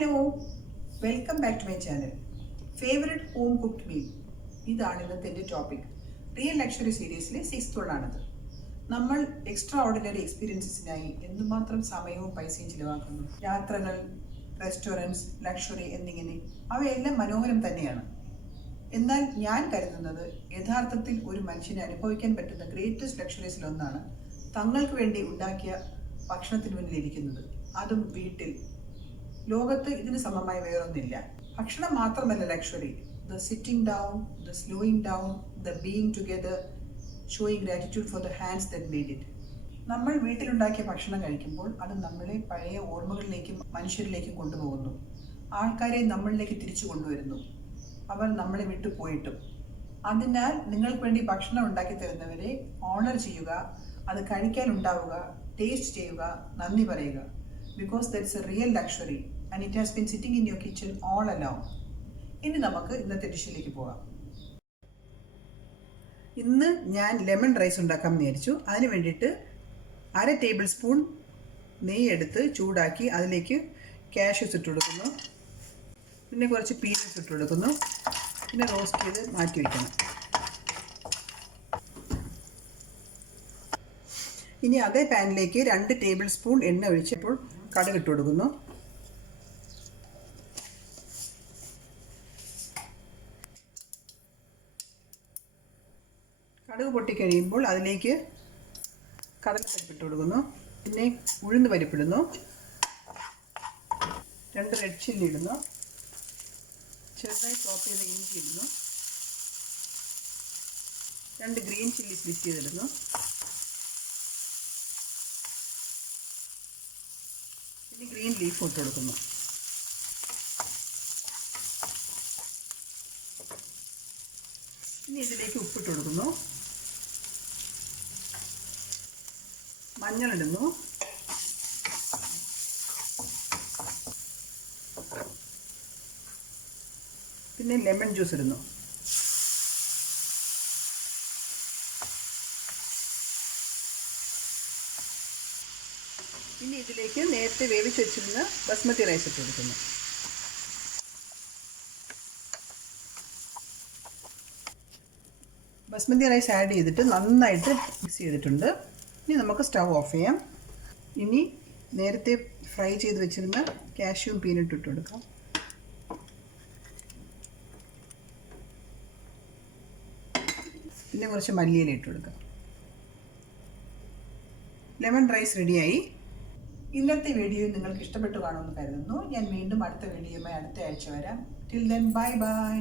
Hello, welcome back to my channel. Favourite home cooked meal, ഇതാണ് ഇന്നത്തെ എൻ്റെ topic. Real luxury സീരീസിലെ 6th വണ്ണാണിത്. നമ്മൾ എക്സ്ട്രാ ഓർഡിനറി എക്സ്പീരിയൻസസിനായി എന്തുമാത്രം സമയവും പൈസയും ചിലവാക്കുന്നു. യാത്രകൾ, റെസ്റ്റോറൻറ്റ്സ്, ലക്ഷറി എന്നിങ്ങനെ അവയെല്ലാം മനോഹരം തന്നെയാണ്. എന്നാൽ ഞാൻ കരുതുന്നത് യഥാർത്ഥത്തിൽ ഒരു മനുഷ്യനെ അനുഭവിക്കാൻ പറ്റുന്ന ഗ്രേറ്റസ്റ്റ് ലക്ഷറീസിലൊന്നാണ് തങ്ങൾക്ക് വേണ്ടി ഉണ്ടാക്കിയ ഭക്ഷണത്തിന് മുന്നിലിരിക്കുന്നത്, അതും വീട്ടിൽ. ലോകത്ത് ഇതിന് സമമായി വേറൊന്നില്ല. ഭക്ഷണം മാത്രമല്ല luxury. The sitting down, the slowing down, the being together, showing gratitude for the hands that made it. നമ്മൾ വീട്ടിലുണ്ടാക്കിയ ഭക്ഷണം കഴിക്കുമ്പോൾ അത് നമ്മളെ പഴയ ഓർമ്മകളിലേക്കും മനുഷ്യരിലേക്കും കൊണ്ടുപോകുന്നു. ആൾക്കാരെ നമ്മളിലേക്ക് തിരിച്ചു കൊണ്ടുവരുന്നു, അവർ നമ്മളെ വിട്ടു പോയിട്ടും. അതിനാൽ നിങ്ങൾക്ക് വേണ്ടി ഭക്ഷണം ഉണ്ടാക്കി തരുന്നവരെ ഓണർ ചെയ്യുക, അത് കഴിക്കാനുണ്ടാവുക, ടേസ്റ്റ് ചെയ്യുക, നന്ദി പറയുക. Because that's a real luxury and it has been sitting in your kitchen all along. ഇനി നമുക്ക് ഇന്നത്തെ ഡിഷിലേക്ക് പോകാം. ഇന്ന് ഞാൻ ലെമൺ റൈസ് ഉണ്ടാക്കാൻ വിചാരിച്ചു. അതിന് വേണ്ടിയിട്ട് 1/2 ടേബിൾ സ്പൂൺ നെയ്യ് എടുത്ത് ചൂടാക്കി അതിലേക്ക് കാഷ്യൂസ് ഇട്ട് കൊടുക്കുന്നു. പിന്നെ കുറച്ച് പീനട്സ് ഇട്ട് കൊടുക്കുന്നു. പിന്നെ റോസ്റ്റ് ചെയ്ത് മാറ്റി വയ്ക്കണം. ഇനി അതേ പാനിലേക്ക് 2 ടേബിൾ സ്പൂൺ എണ്ണ ഒഴിച്ചപ്പോൾ കടുക് ഇട്ട് കൊടുക്കുന്നു. കടുക് പൊട്ടിക്കഴിയുമ്പോൾ അതിലേക്ക് കടലപ്പരിപ്പ് ഇട്ട് കൊടുക്കുന്നു. പിന്നെ ഉഴുന്ന് പരിപ്പിടുന്നു. 2 റെഡ് ചില്ലി ഇടുന്നു. ചെറുതായി ചോപ്പ് ചെയ്ത ഇഞ്ചി ഇടുന്നു. 2 ഗ്രീൻ ചില്ലി സ്ലിറ്റ് ചെയ്തിടുന്നു. ഗ്രീൻ ലീഫ് ഇട്ട് കൊടുക്കുന്നു. ഇനി ഇതിലേക്ക് ഉപ്പിട്ട് കൊടുക്കുന്നു. മഞ്ഞളിടുന്നു. പിന്നെ ലെമൺ ജ്യൂസ് ഇടുന്നു. ഇനി ഇതിലേക്ക് നേരത്തെ വേവിച്ച് വെച്ചിരുന്ന ബസ്മതി റൈസ് ഇട്ട് കൊടുക്കുന്നു. ബസ്മതി റൈസ് ആഡ് ചെയ്തിട്ട് നന്നായിട്ട് മിക്സ് ചെയ്തിട്ടുണ്ട്. ഇനി നമുക്ക് സ്റ്റൗ ഓഫ് ചെയ്യാം. ഇനി നേരത്തെ ഫ്രൈ ചെയ്ത് വെച്ചിരുന്ന കാഷ്യൂം പീനട്ട് ഇട്ട് കൊടുക്കാം. പിന്നെ കുറച്ച് മല്ലിയില ഇട്ട് കൊടുക്കാം. ലെമൺ റൈസ് റെഡിയായി. ഇന്നത്തെ വീഡിയോ നിങ്ങൾക്ക് ഇഷ്ടപ്പെട്ടു കാണുമെന്ന് കരുതുന്നു. ഞാൻ വീണ്ടും അടുത്ത വീഡിയോയുമായി അടുത്ത ആഴ്ച വരാം. Till then, bye bye.